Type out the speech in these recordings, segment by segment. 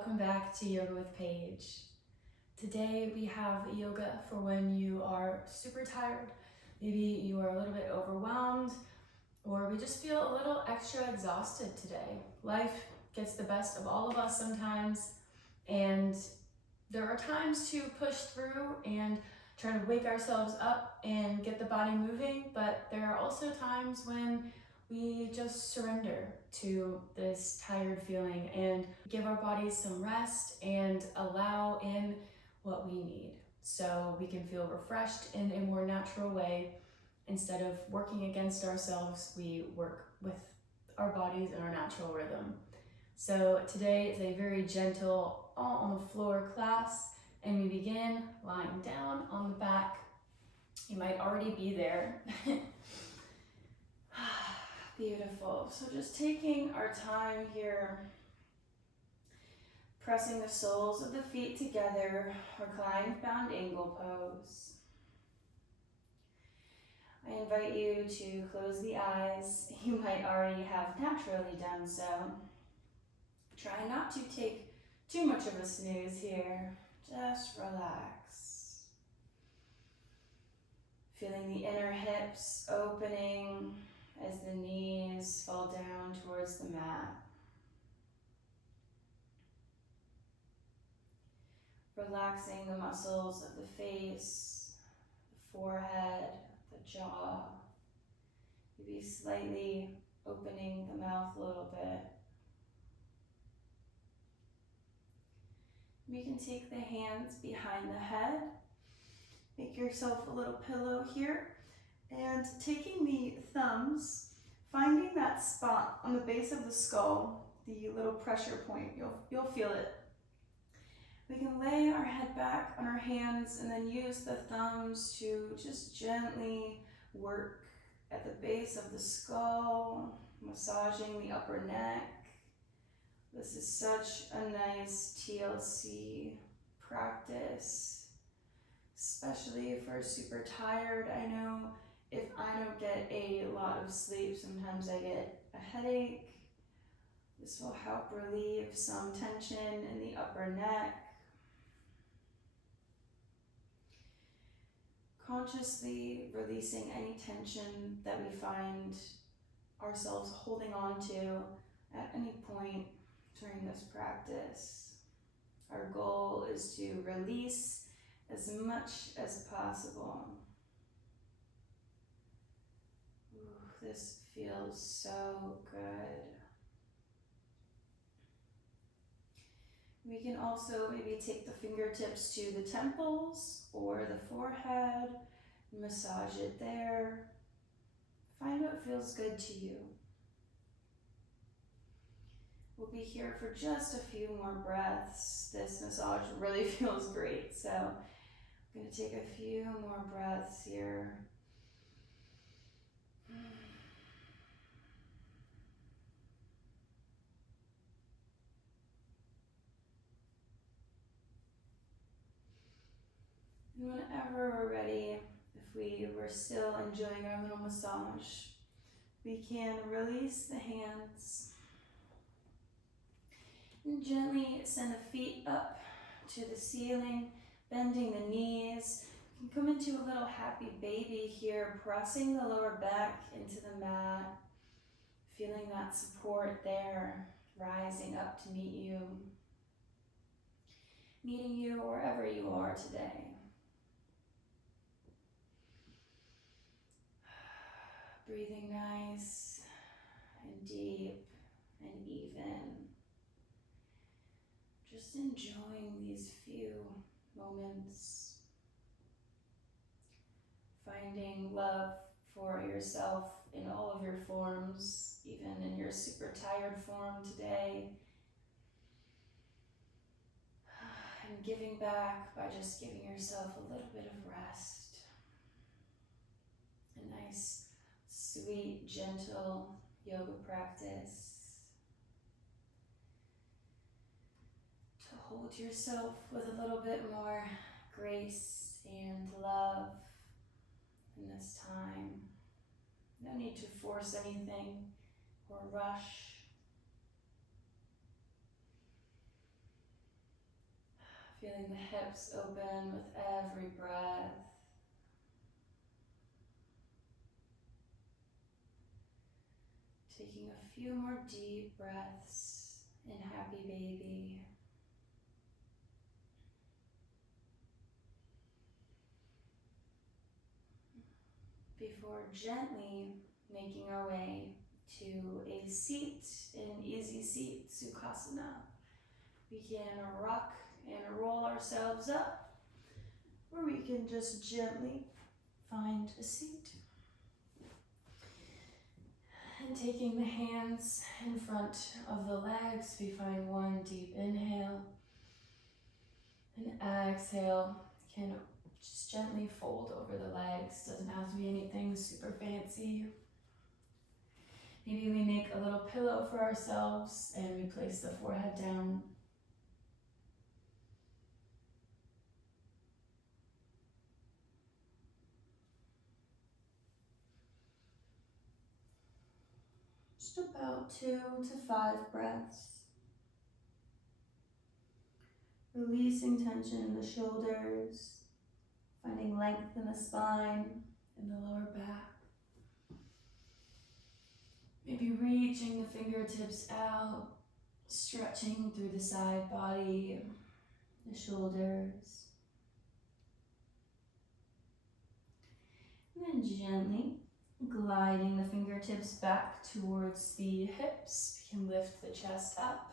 welcome back to Yoga with Paige. Today we have yoga for when you are super tired, maybe you are a little bit overwhelmed, or we just feel a little extra exhausted today. Life gets the best of all of us sometimes, and there are times to push through and try to wake ourselves up and get the body moving, but there are also times when we just surrender to this tired feeling and give our bodies some rest and allow in what we need so we can feel refreshed in a more natural way. Instead of working against ourselves, we work with our bodies and our natural rhythm. So today is a very gentle, all on the floor class, and we begin lying down on the back. You might already be there. Beautiful. So just taking our time here, pressing the soles of the feet together, reclined bound angle pose. I invite you to close the eyes. You might already have naturally done so. Try not to take too much of a snooze here. Just relax. Feeling the inner hips opening as the knees fall down towards the mat. Relaxing the muscles of the face, the forehead, the jaw. Maybe slightly opening the mouth a little bit. You can take the hands behind the head. Make yourself a little pillow here. And taking the thumbs, finding that spot on the base of the skull, the little pressure point, you'll feel it. We can lay our head back on our hands and then use the thumbs to just gently work at the base of the skull, massaging the upper neck. This is such a nice TLC practice, especially if we're super tired. I know if I don't get a lot of sleep, sometimes I get a headache. This will help relieve some tension in the upper neck. Consciously releasing any tension that we find ourselves holding on to at any point during this practice. Our goal is to release as much as possible. Ooh, this feels so good. We can also maybe take the fingertips to the temples or the forehead, massage it there. Find what feels good to you. We'll be here for just a few more breaths. This massage really feels great, so I'm going to take a few more breaths here. And whenever we're ready, if we were still enjoying our little massage, we can release the hands and gently send the feet up to the ceiling, bending the knees. You can come into a little happy baby here, pressing the lower back into the mat, feeling that support there, rising up to meet you, meeting you wherever you are today. Breathing nice and deep and even. Just enjoying these few moments. Finding love for yourself in all of your forms, even in your super tired form today. And giving back by just giving yourself a little bit of rest. A nice, sweet, gentle yoga practice. To hold yourself with a little bit more grace and love in this time. No need to force anything or rush. Feeling the hips open with every breath. Taking a few more deep breaths in Happy Baby. Before gently making our way to a seat, an easy seat, Sukhasana. We can rock and roll ourselves up, or we can just gently find a seat. And taking the hands in front of the legs, we find one deep inhale. And exhale, can just gently fold over the legs. Doesn't have to be anything super fancy. Maybe we make a little pillow for ourselves and we place the forehead down. Just about 2 to 5 breaths. Releasing tension in the shoulders, finding length in the spine and the lower back. Maybe reaching the fingertips out, stretching through the side body, the shoulders. And then gently gliding the fingertips back towards the hips. You can lift the chest up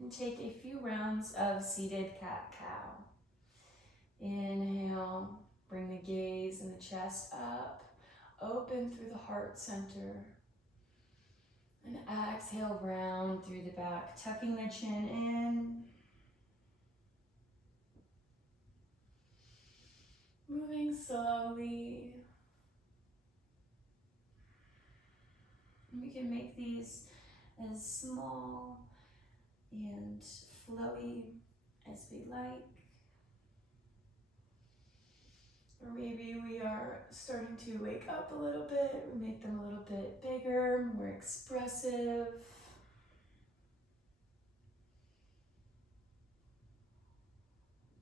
and take a few rounds of seated cat-cow. Inhale, bring the gaze and the chest up, open through the heart center. And exhale, round through the back, tucking the chin in. Moving slowly. We can make these as small and flowy as we like. Or maybe we are starting to wake up a little bit. We make them a little bit bigger, more expressive.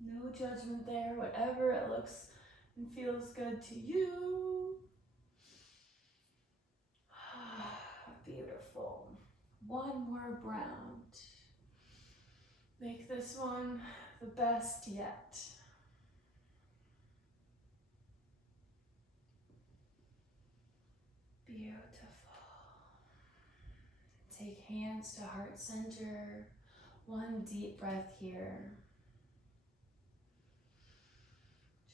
No judgment there, whatever it looks and feels good to you. Beautiful. One more round. Make this one the best yet. Beautiful. Take hands to heart center. One deep breath here.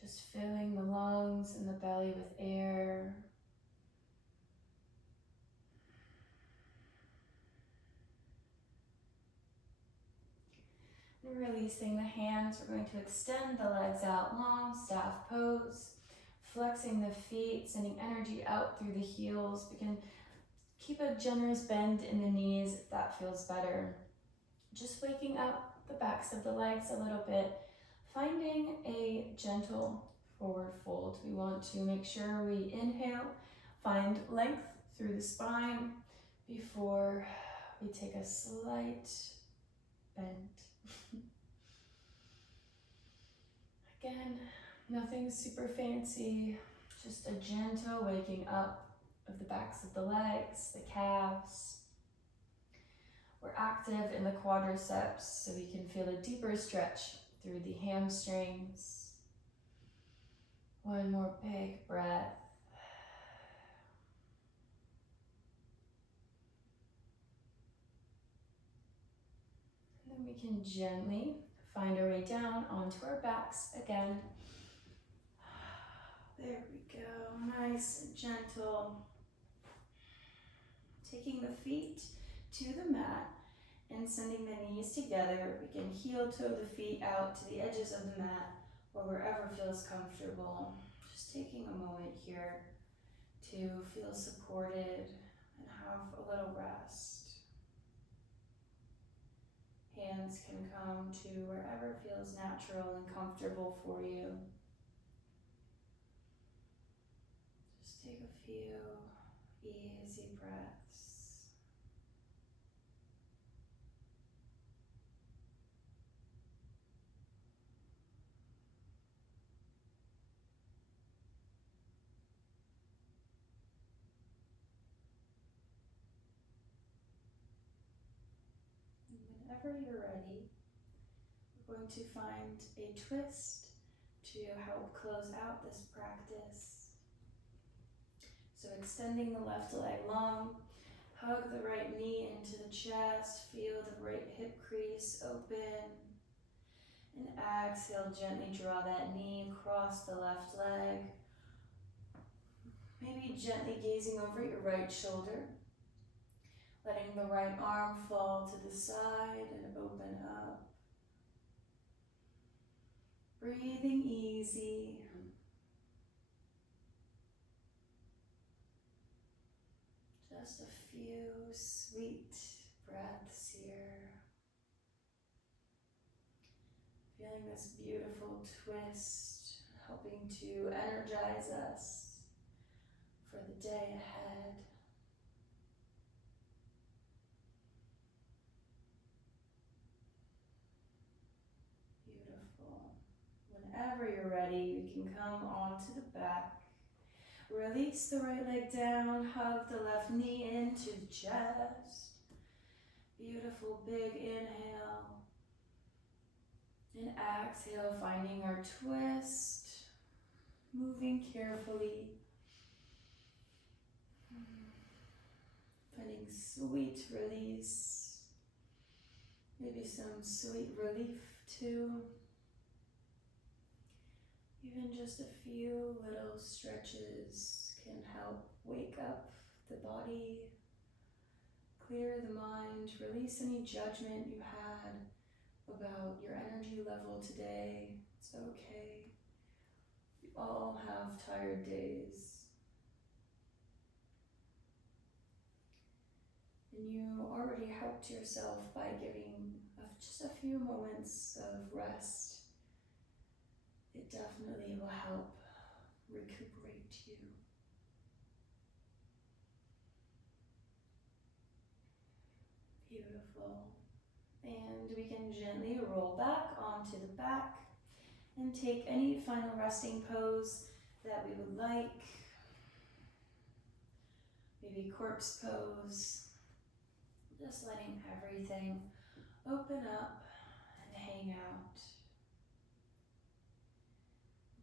Just filling the lungs and the belly with air. And releasing the hands, we're going to extend the legs out long, staff pose. Flexing the feet, sending energy out through the heels. We can keep a generous bend in the knees if that feels better. Just waking up the backs of the legs a little bit. Finding a gentle forward fold. We want to make sure we inhale, find length through the spine before we take a slight bend. Again, nothing super fancy, just a gentle waking up of the backs of the legs, the calves. We're active in the quadriceps, so we can feel a deeper stretch through the hamstrings. One more big breath. And then we can gently find our way down onto our backs again. There we go, nice and gentle. Taking the feet to the mat and sending the knees together. We can heel toe the feet out to the edges of the mat or wherever feels comfortable. Just taking a moment here to feel supported and have a little rest. Hands can come to wherever feels natural and comfortable for you. Just take a few easy breaths. whenever you're ready, we're going to find a twist to help close out this practice. So extending the left leg long, hug the right knee into the chest, feel the right hip crease open, and exhale, gently draw that knee across the left leg. Maybe gently gazing over your right shoulder, letting the right arm fall to the side and open up. Breathing easy. Just a few sweet breaths here. Feeling this beautiful twist, helping to energize us for the day ahead. Beautiful. Whenever you're ready, you can come onto the back. Release the right leg down, hug the left knee into the chest. Beautiful, big inhale. And exhale, finding our twist. Moving carefully. Finding sweet release. Maybe some sweet relief too. Even just a few little stretches can help wake up the body, clear the mind, release any judgment you had about your energy level today. It's okay. We all have tired days. And you already helped yourself by giving just a few moments of rest. It definitely will help recuperate you. Beautiful. And we can gently roll back onto the back and take any final resting pose that we would like. Maybe corpse pose. Just letting everything open up and hang out.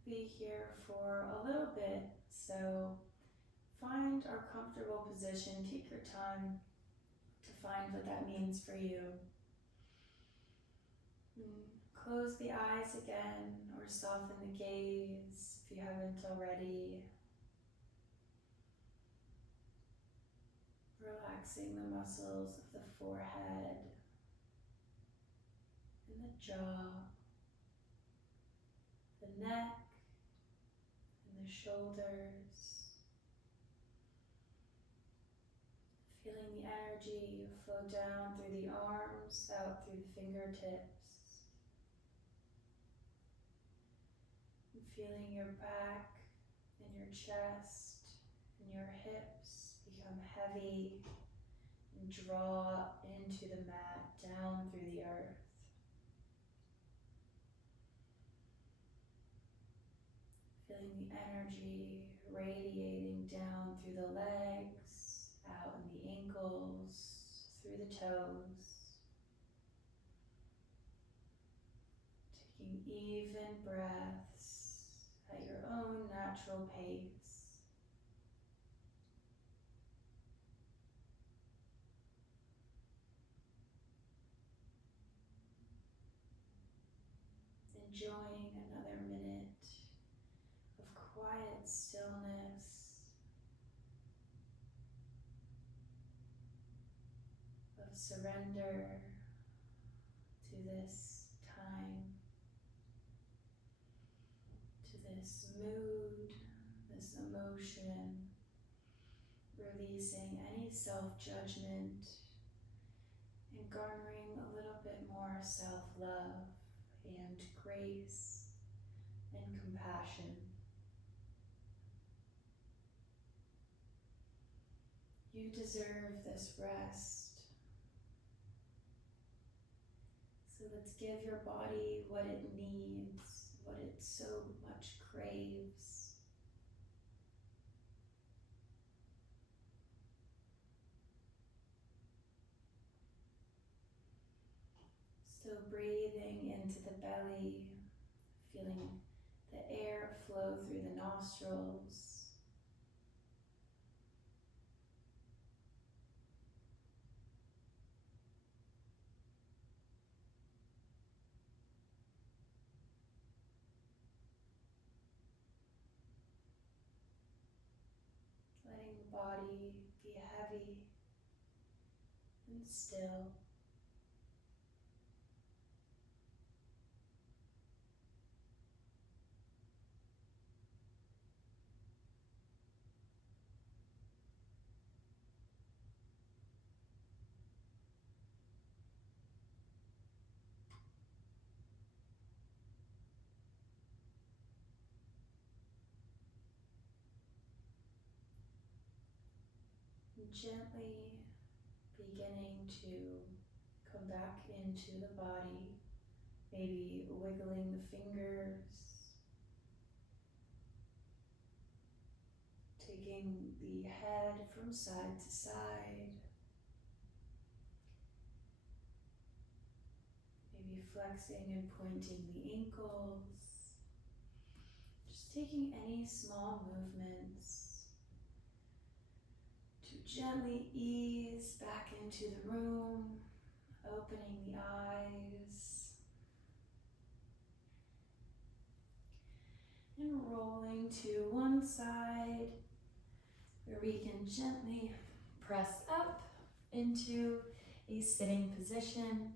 Be here for a little bit, so find our comfortable position. Take your time to find what that means for you. Close the eyes again or soften the gaze if you haven't already. Relaxing the muscles of the forehead and the jaw, the neck and the shoulders. Feeling the energy flow down through the arms, out through the fingertips. And feeling your back and your chest and your hips become heavy and draw into the mat, down through the earth. Feeling the energy radiating down through the legs, out in the ankles, through the toes. Taking even breaths at your own natural pace. Enjoying another minute of quiet stillness, of surrender to this time, to this mood, this emotion, releasing any self-judgment and garnering a little bit more self-love and grace and compassion. You deserve this rest. So let's give your body what it needs, what it so much craves. breathing into the belly, feeling the air flow through the nostrils. Letting the body be heavy and still. And gently beginning to come back into the body, maybe wiggling the fingers, taking the head from side to side, maybe flexing and pointing the ankles, just taking any small movements to gently ease back into the room, opening the eyes, and rolling to one side where we can gently press up into a sitting position.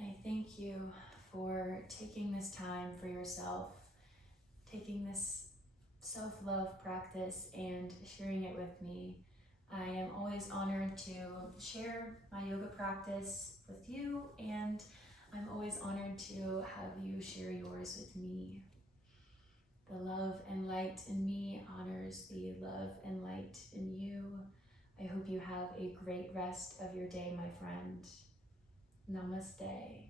I thank you for taking this time for yourself, taking this self-love practice and sharing it with me. I am always honored to share my yoga practice with you, and I'm always honored to have you share yours with me. The love and light in me honors the love and light in you. I hope you have a great rest of your day, my friend. Namaste.